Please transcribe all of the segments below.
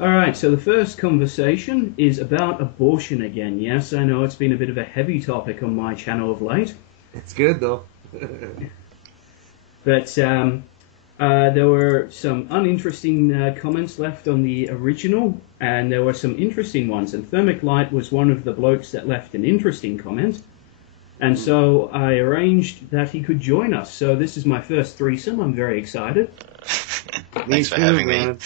All right, so the first conversation is about abortion again. Yes, I know it's been a bit of a heavy topic on my channel of late. It's good though. But there were some uninteresting comments left on the original, and there were some interesting ones. And Thermic Light was one of the blokes that left an interesting comment. And so I arranged that he could join us. So this is my first threesome. I'm very excited. Thanks for having me.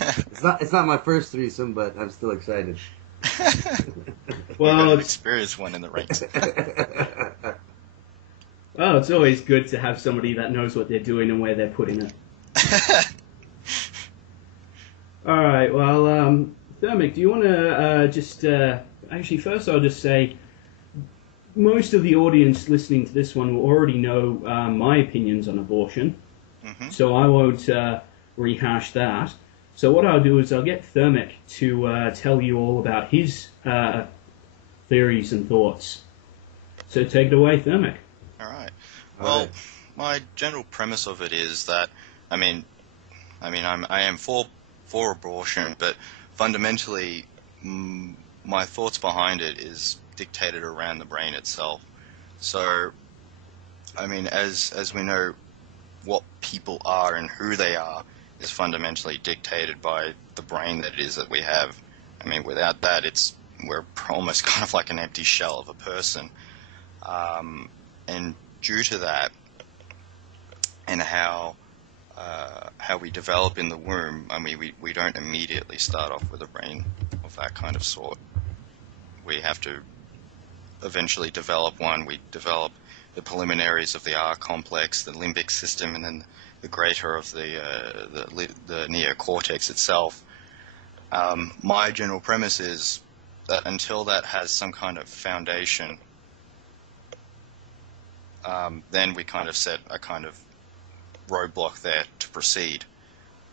It's not my first threesome, but I'm still excited. Well, an experienced one in the ranks. Well, it's always good to have somebody that knows what they're doing and where they're putting it. All right. Well, Thermic, do you want to just actually first? I'll just say most of the audience listening to this one will already know my opinions on abortion, so I won't rehash that. So what I'll do is I'll get Thermic to tell you all about his theories and thoughts. So take it away, Thermic. All right. Well, my general premise of it is that, I am for abortion, but fundamentally, my thoughts behind it is dictated around the brain itself. So, I mean, as we know, what people are and who they are is fundamentally dictated by the brain that it is that we have. I mean, without that, we're almost kind of like an empty shell of a person. And due to that, and how we develop in the womb, I mean, we don't immediately start off with a brain of that kind of sort. We have to eventually develop one. We develop the preliminaries of the R complex, the limbic system, and then the greater of the neocortex itself. My general premise is that until that has some kind of foundation, then we kind of set a kind of roadblock there to proceed.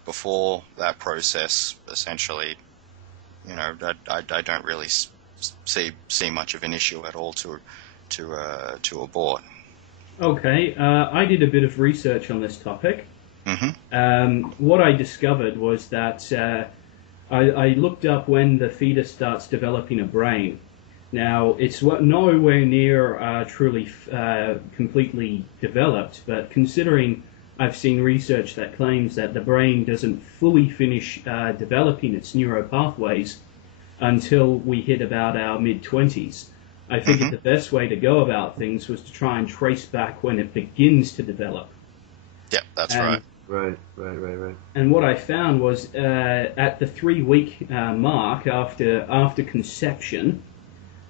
Before that process, essentially, you know, I don't really see much of an issue at all to abort. Okay, I did a bit of research on this topic. What I discovered was that I looked up when the fetus starts developing a brain. Now, it's nowhere near truly completely developed, but considering I've seen research that claims that the brain doesn't fully finish developing its neuropathways until we hit about our mid-20s, I figured the best way to go about things was to try and trace back when it begins to develop. Yeah, that's right. Right. And what I found was at the 3-week mark after conception,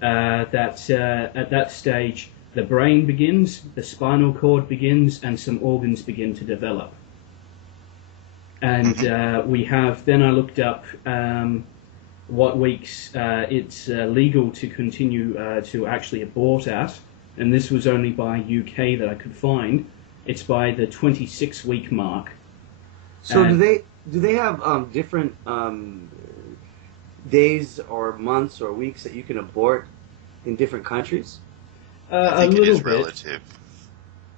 at that stage, the brain begins, the spinal cord begins, and some organs begin to develop. And then I looked up what weeks it's legal to continue to actually abort at, and this was only by UK that I could find. It's by the 26-week mark. So do they have different days or months or weeks that you can abort in different countries? I think it is relative.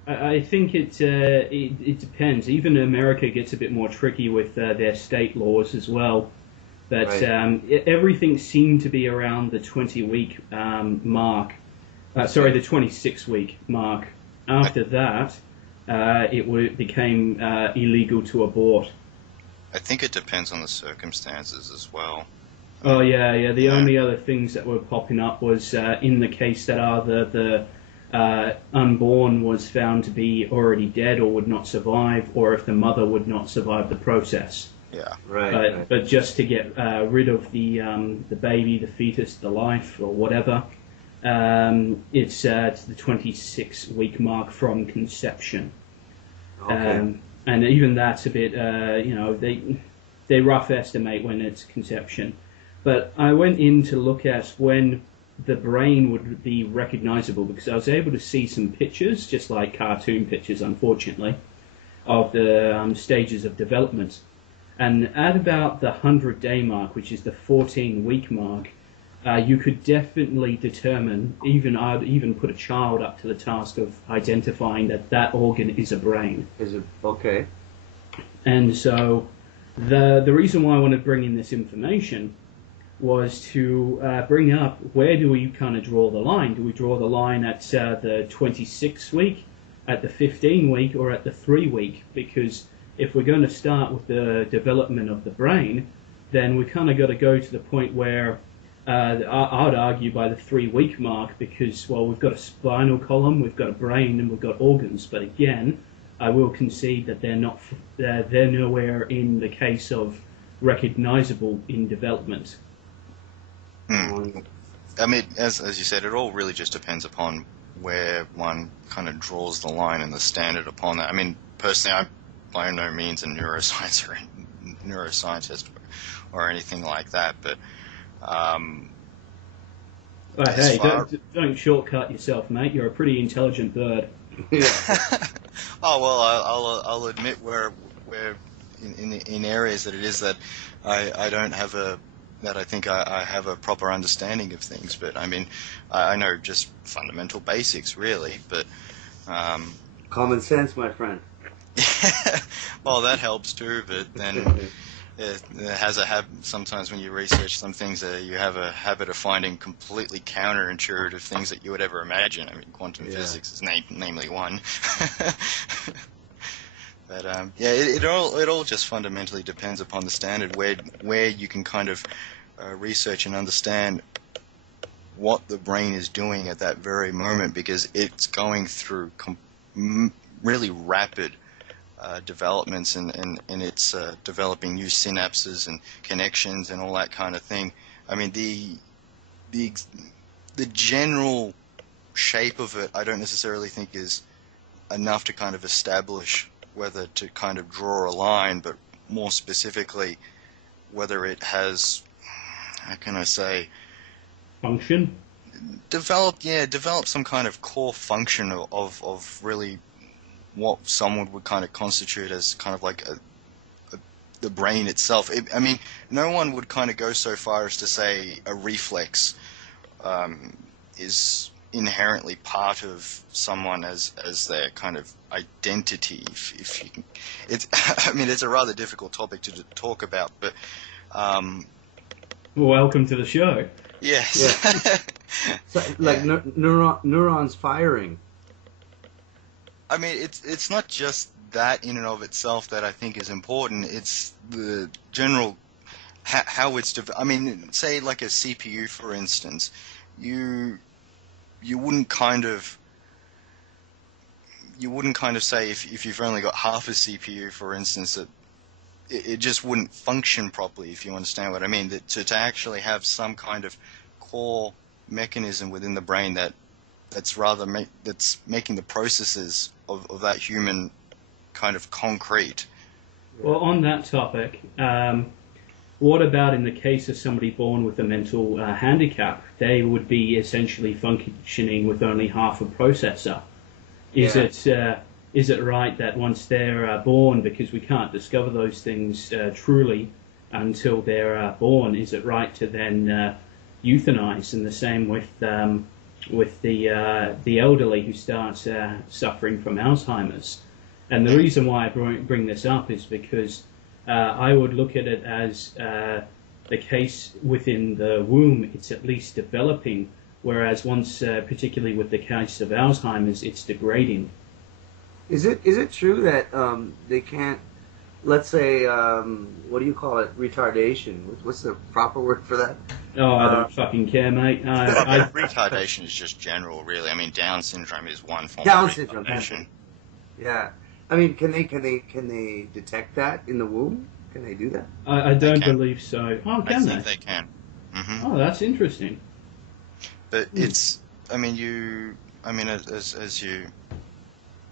I think it depends. Even America gets a bit more tricky with their state laws as well. But everything seemed to be around the 20-week mark. Sorry, the 26-week mark. After that, it became illegal to abort. I think it depends on the circumstances as well. Oh yeah. The only other things that were popping up was in the case that the unborn was found to be already dead or would not survive, or if the mother would not survive the process. Yeah, right. But just to get rid of the baby, the fetus, the life, or whatever, it's the 26-week mark from conception. Okay. And even that's a bit, they rough estimate when it's conception. But I went in to look at when the brain would be recognizable, because I was able to see some pictures, just like cartoon pictures, unfortunately, of the stages of development. And at about the 100-day mark, which is the 14-week mark, you could definitely determine, I'd even put a child up to the task of identifying that organ is a brain. Is it okay? And so The reason why I want to bring in this information was to bring up, where do we kind of draw the line? Do we draw the line at the 26 week, at the 15 week, or at the 3 week? Because if we're going to start with the development of the brain, then we kind of got to go to the point where I would argue by the 3 week mark, because, well, we've got a spinal column, we've got a brain, and we've got organs. But again, I will concede that they're nowhere in the case of recognizable in development. I mean, as you said, it all really just depends upon where one kind of draws the line and the standard upon that. I mean, personally, I'm by no means a neuroscientist or anything like that, but hey, don't shortcut yourself, mate. You're a pretty intelligent bird. Yeah. Oh well, I'll admit where in areas that it is that I don't have that I think I have a proper understanding of things, but I mean I know just fundamental basics really, but Common sense, my friend. well, that helps too, but then it has a habit. Sometimes when you research some things, you have a habit of finding completely counterintuitive things that you would ever imagine. I mean, quantum physics is namely one. But it all just fundamentally depends upon the standard where you can kind of research and understand what the brain is doing at that very moment, because it's going through really rapid developments, and it's developing new synapses and connections and all that kind of thing. I mean, the general shape of it, I don't necessarily think is enough to kind of establish whether to kind of draw a line, but more specifically whether it has, how can I say, function? Develop some kind of core function of really what someone would kind of constitute as kind of like the brain itself. I mean, no one would kind of go so far as to say a reflex is inherently part of someone as their kind of identity. If you can, I mean, it's a rather difficult topic to talk about, but welcome to the show. Yes. Yeah. So, like neurons firing. I mean, it's not just that in and of itself that I think is important. It's the general how it's. I mean, say like a CPU, for instance, you wouldn't kind of say if you've only got half a CPU, for instance, that it just wouldn't function properly, if you understand what I mean. That to actually have some kind of core mechanism within the brain that's making the processes of that human kind of concrete. Well, on that topic, what about in the case of somebody born with a mental handicap? They would be essentially functioning with only half a processor. Is it right that once they're born, because we can't discover those things truly until they're born, is it right to then euthanize? And the same with the elderly who starts suffering from Alzheimer's. And the reason why I bring this up is because I would look at it as the case within the womb, it's at least developing, whereas once, particularly with the case of Alzheimer's, it's degrading. Is it true that they can't, let's say, what do you call it, retardation? What's the proper word for that? Oh, I don't fucking care, mate. Retardation is just general, really. I mean, Down syndrome is one form of retardation. Yeah. I mean, can they detect that in the womb? Can they do that? I don't believe so. Oh, can they? I think they can. Mm-hmm. Oh, that's interesting. But it's, I mean, as you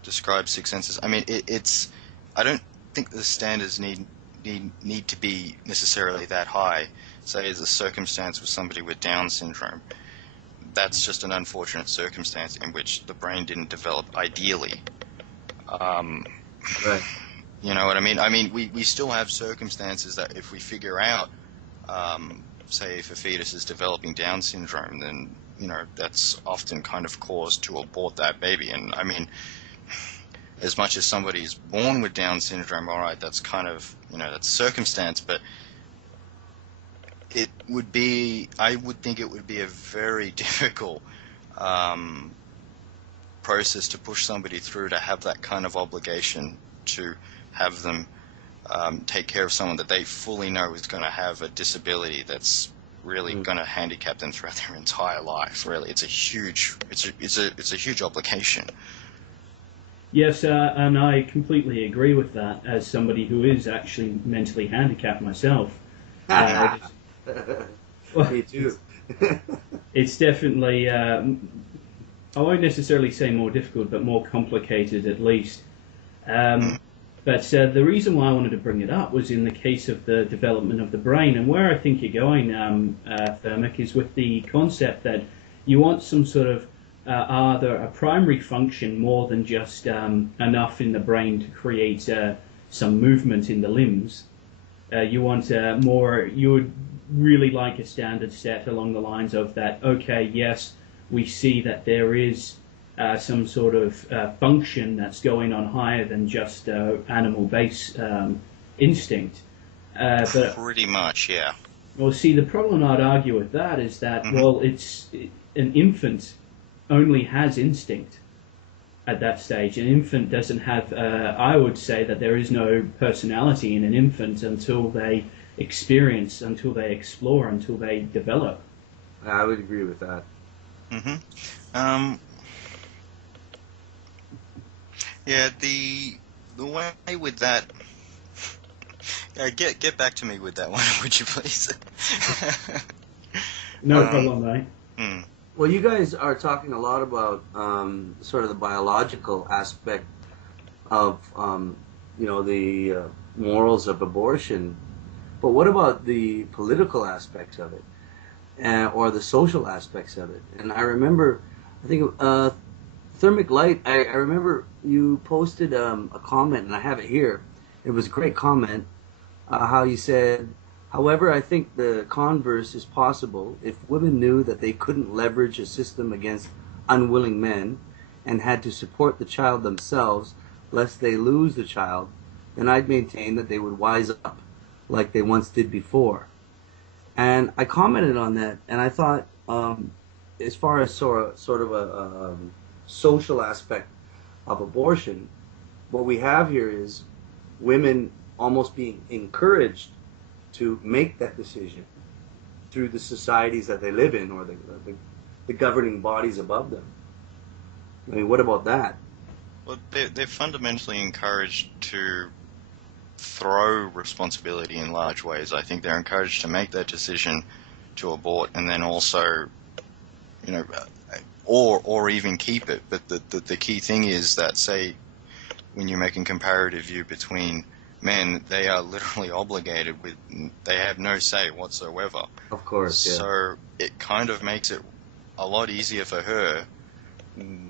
describe SixSensessss, I mean, it's, I don't think the standards need to be necessarily that high. Say, as a circumstance with somebody with Down syndrome, that's just an unfortunate circumstance in which the brain didn't develop ideally. Right. You know what I mean? I mean, we still have circumstances that if we figure out, say, if a fetus is developing Down syndrome, then, you know, that's often kind of cause to abort that baby. And, I mean, as much as somebody's born with Down syndrome, all right, that's kind of, that's circumstance, but I would think it would be a very difficult process to push somebody through to have that kind of obligation to have them take care of someone that they fully know is going to have a disability that's really going to handicap them throughout their entire life. Really, it's a huge obligation. Yes, and I completely agree with that. As somebody who is actually mentally handicapped myself, me too. It's definitely. I won't necessarily say more difficult, but more complicated at least. But the reason why I wanted to bring it up was in the case of the development of the brain, and where I think you're going, Thermic, is with the concept that you want some sort of either a primary function more than just enough in the brain to create some movement in the limbs. You want more. You would really like a standard set along the lines of that. Okay, yes, we see that there is some sort of function that's going on higher than just animal-based instinct. But, pretty much, yeah. Well, see, the problem I'd argue with that is that, well, an infant only has instinct at that stage. An infant doesn't have, I would say that there is no personality in an infant until they experience, until they explore, until they develop. I would agree with that. Yeah, the way with that. Get back to me with that one, would you please? No problem, mate. Well, you guys are talking a lot about sort of the biological aspect of the morals of abortion, but what about the political aspects of it, or the social aspects of it? And I remember, I think Thermic Light, I remember you posted a comment, and I have it here. It was a great comment, how you said, however, I think the converse is possible. If women knew that they couldn't leverage a system against unwilling men and had to support the child themselves lest they lose the child, then I'd maintain that they would wise up like they once did before. And I commented on that, and I thought, as far as sort of a social aspect of abortion, what we have here is women almost being encouraged to make that decision through the societies that they live in, or the governing bodies above them. I mean, what about that? Well, they're fundamentally encouraged to throw responsibility in large ways. I think they're encouraged to make that decision to abort, and then also, or even keep it. But the key thing is that, say, when you're making comparative view between men, they are literally obligated they have no say whatsoever. Of course, yeah. So it kind of makes it a lot easier for her,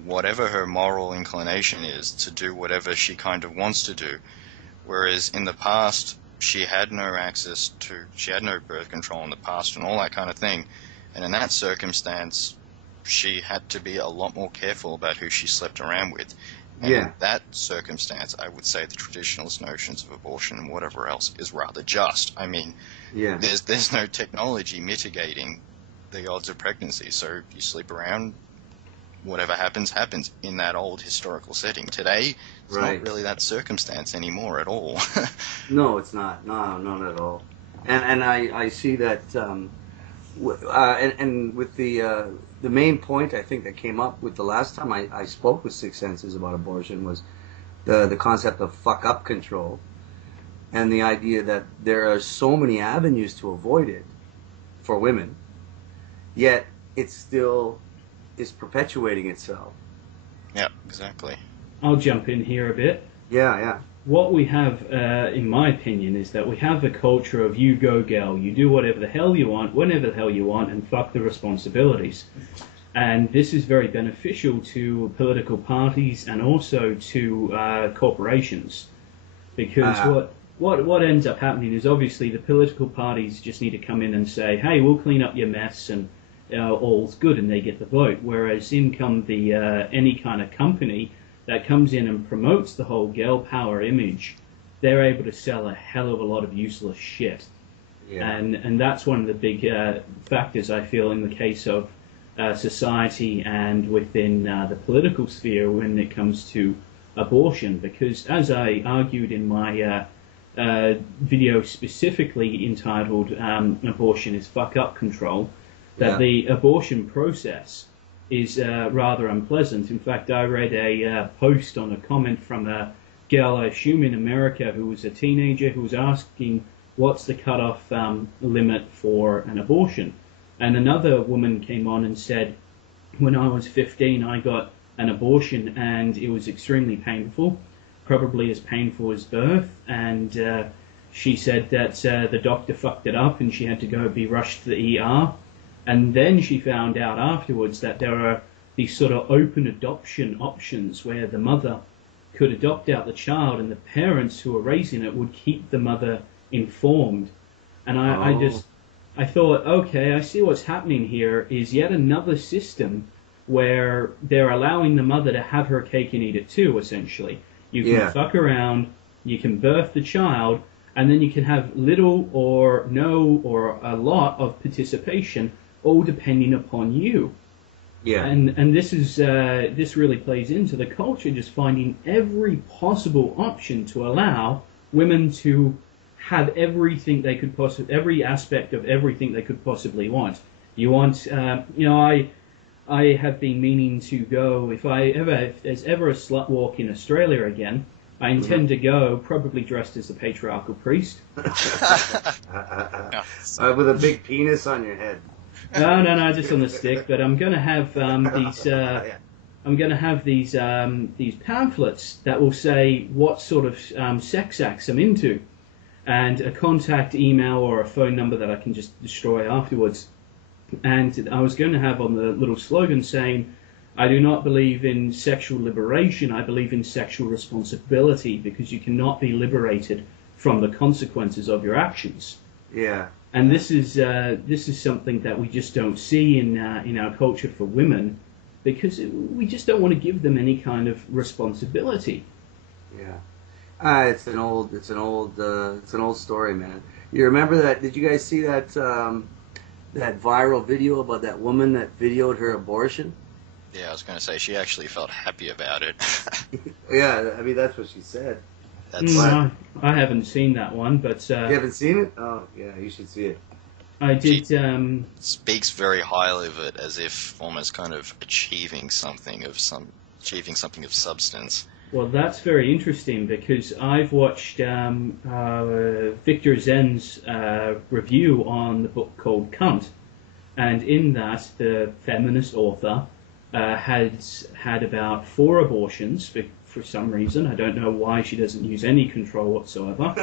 whatever her moral inclination is, to do whatever she kind of wants to do. Whereas in the past, she had no birth control in the past and all that kind of thing. And in that circumstance, she had to be a lot more careful about who she slept around with. And in that circumstance, I would say the traditionalist notions of abortion and whatever else is rather just. I mean, there's no technology mitigating the odds of pregnancy, so you sleep around, whatever happens in that old historical setting. Today, it's not really that circumstance anymore at all. No, it's not. No, not at all. And I see that, and with the main point I think that came up with the last time I spoke with SixSensessss about abortion was the concept of fuck up control, and the idea that there are so many avenues to avoid it for women, yet it still is perpetuating itself. Yeah, exactly. I'll jump in here a bit. Yeah. What we have, in my opinion, is that we have the culture of you go girl, you do whatever the hell you want, whenever the hell you want, and fuck the responsibilities. And this is very beneficial to political parties and also to corporations. Because what ends up happening is, obviously the political parties just need to come in and say, hey, we'll clean up your mess and all's good, and they get the vote. Whereas in come the any kind of company that comes in and promotes the whole girl power image, they're able to sell a hell of a lot of useless shit. Yeah. And that's one of the big factors, I feel, in the case of society and within the political sphere when it comes to abortion. Because as I argued in my video specifically entitled Abortion is Fuck Up Control, that the abortion process is rather unpleasant. In fact, I read a post on a comment from a girl, I assume in America, who was a teenager, who was asking what's the cutoff limit for an abortion. And another woman came on and said, when I was 15, I got an abortion and it was extremely painful, probably as painful as birth. And she said that the doctor fucked it up and she had to go be rushed to the ER. And then she found out afterwards that there are these sort of open adoption options where the mother could adopt out the child and the parents who are raising it would keep the mother informed. And I thought, okay, I see what's happening here is yet another system where they're allowing the mother to have her cake and eat it too, essentially. You can fuck around, you can birth the child, and then you can have little or no or a lot of participation, all depending upon you. Yeah. And this is this really plays into the culture, just finding every possible option to allow women to have everything they could every aspect of everything they could possibly want. You want, I have been meaning to go, if there's ever a slut walk in Australia again, I intend to go, probably dressed as a patriarchal priest. With a big penis on your head. No, just on the stick. But I'm going to have these pamphlets that will say what sort of sex acts I'm into, and a contact email or a phone number that I can just destroy afterwards. And I was going to have on the little slogan saying, I do not believe in sexual liberation, I believe in sexual responsibility, because you cannot be liberated from the consequences of your actions. Yeah. And this is something that we just don't see in our culture for women, because we just don't want to give them any kind of responsibility. Yeah. It's an old story, man. You remember that? Did you guys see that that viral video about that woman that videoed her abortion? Yeah, I was going to say she actually felt happy about it. Yeah, I mean that's what she said. I haven't seen that one, but you haven't seen it? Oh, yeah, you should see it. I did. She speaks very highly of it, as if almost kind of achieving something of substance. Well, that's very interesting, because I've watched Victor Zen's review on the book called Cunt, and in that the feminist author had about 4 abortions for some reason. I don't know why she doesn't use any control whatsoever,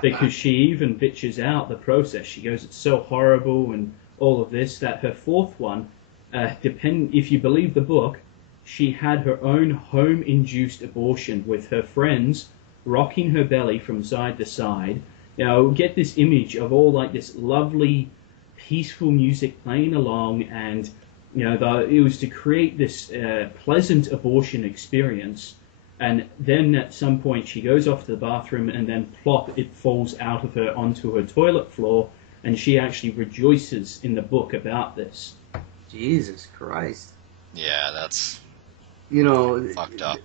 because she even bitches out the process. She goes, it's so horrible and all of this, that her 4th one, if you believe the book, she had her own home-induced abortion with her friends rocking her belly from side to side. Get this image of all like this lovely, peaceful music playing along, and it was to create this pleasant abortion experience. And then at some point she goes off to the bathroom, and then plop, it falls out of her onto her toilet floor, and she actually rejoices in the book about this. Jesus Christ. Yeah, that's fucked up.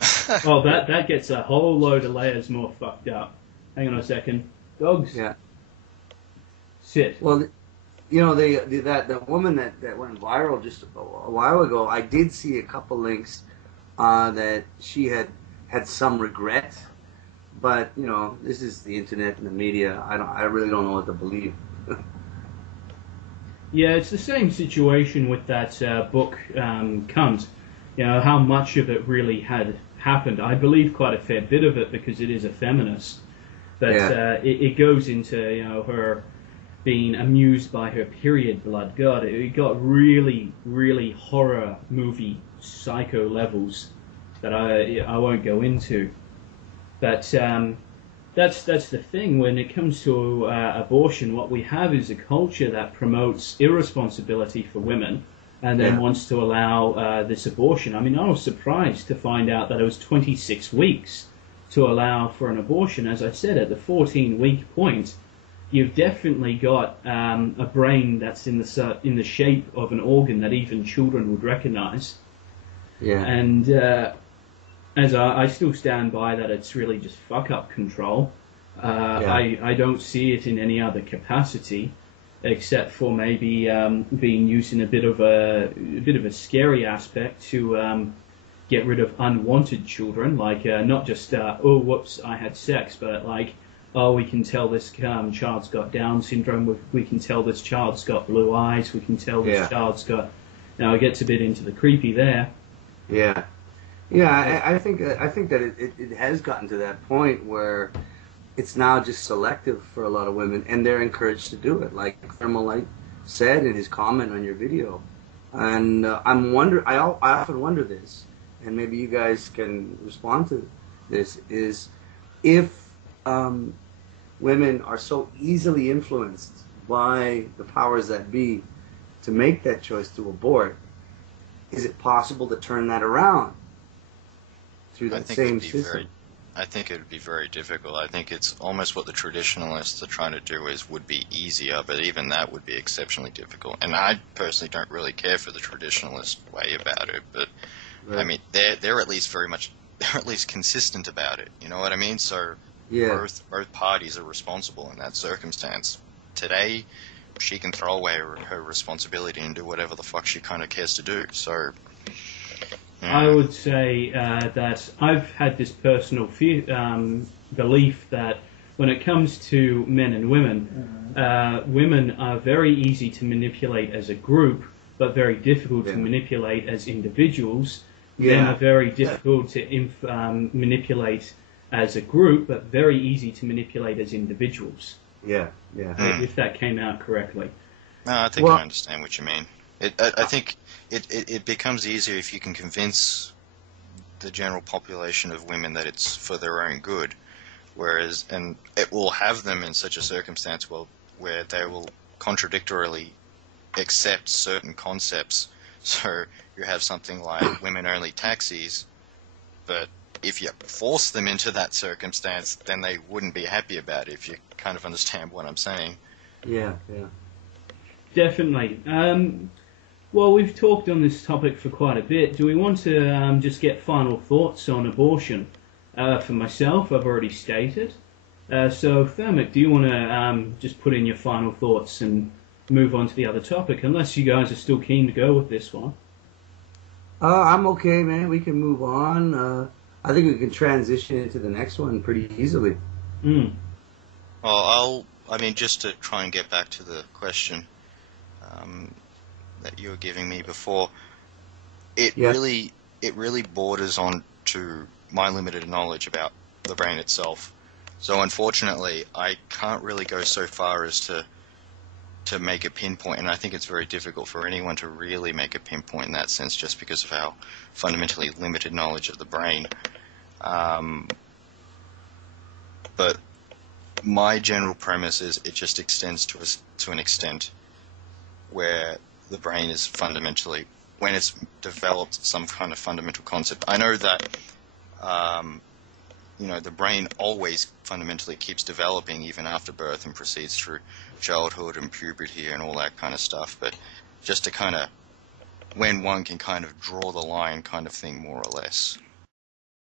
Oh, that gets a whole load of layers more fucked up. Hang on a second. Dogs. Yeah. Sit. Well, that woman that went viral just a while ago, I did see a couple links that she had some regret, but this is the internet and the media. I really don't know what to believe. Yeah, it's the same situation with that book, Cunt. How much of it really had happened. I believe quite a fair bit of it, because it is a feminist. But it goes into her being amused by her period blood. God, it got really, really horror movie psycho levels that I won't go into. But that's the thing. When it comes to abortion, what we have is a culture that promotes irresponsibility for women, and then wants to allow this abortion. I mean, I was surprised to find out that it was 26 weeks to allow for an abortion. As I said, at the 14-week point, you've definitely got a brain that's in the shape of an organ that even children would recognize. Yeah. And as I still stand by that it's really just fuck-up control. I don't see it in any other capacity, except for maybe being used in a bit of a scary aspect to get rid of unwanted children, like not just oh whoops I had sex, but like oh we can tell this child's got Down syndrome, we can tell this child's got blue eyes, we can tell this child's got. Now it gets a bit into the creepy there. Yeah. Yeah, I think that it has gotten to that point where it's now just selective for a lot of women, and they're encouraged to do it, like Thermic said in his comment on your video. And I often wonder this, and maybe you guys can respond to this, is if women are so easily influenced by the powers that be to make that choice to abort, is it possible to turn that around through that same system? I think it would be very difficult. I think it's almost what the traditionalists are trying to do would be easier, but even that would be exceptionally difficult. And I personally don't really care for the traditionalist way about it, but I mean they're at least they're at least consistent about it. You know what I mean? So both parties are responsible in that circumstance. Today, she can throw away her responsibility and do whatever the fuck she kind of cares to do. So. I would say that I've had this personal belief that when it comes to men and women, women are very easy to manipulate as a group, but very difficult to manipulate as individuals. Men are very difficult to manipulate as a group, but very easy to manipulate as individuals. Yeah. If that came out correctly. No, I think I understand what you mean. I think it becomes easier if you can convince the general population of women that it's for their own good, and it will have them in such a circumstance where they will contradictorily accept certain concepts. So you have something like women-only taxis, but if you force them into that circumstance, then they wouldn't be happy about it, if you kind of understand what I'm saying. Yeah. Definitely. Well, we've talked on this topic for quite a bit. Do we want to just get final thoughts on abortion? For myself, I've already stated. So, Thermic, do you want to just put in your final thoughts and move on to the other topic, unless you guys are still keen to go with this one? I'm okay, man. We can move on. I think we can transition into the next one pretty easily. Well, just to try and get back to the question that you were giving me before, it really borders on to my limited knowledge about the brain itself. So unfortunately, I can't really go so far as to make a pinpoint, and I think it's very difficult for anyone to really make a pinpoint in that sense, just because of our fundamentally limited knowledge of the brain. But my general premise is it just extends to an extent where the brain is fundamentally, when it's developed some kind of fundamental concept. I know that the brain always fundamentally keeps developing even after birth and proceeds through childhood and puberty and all that kind of stuff, but just to kind of when one can kind of draw the line kind of thing, more or less.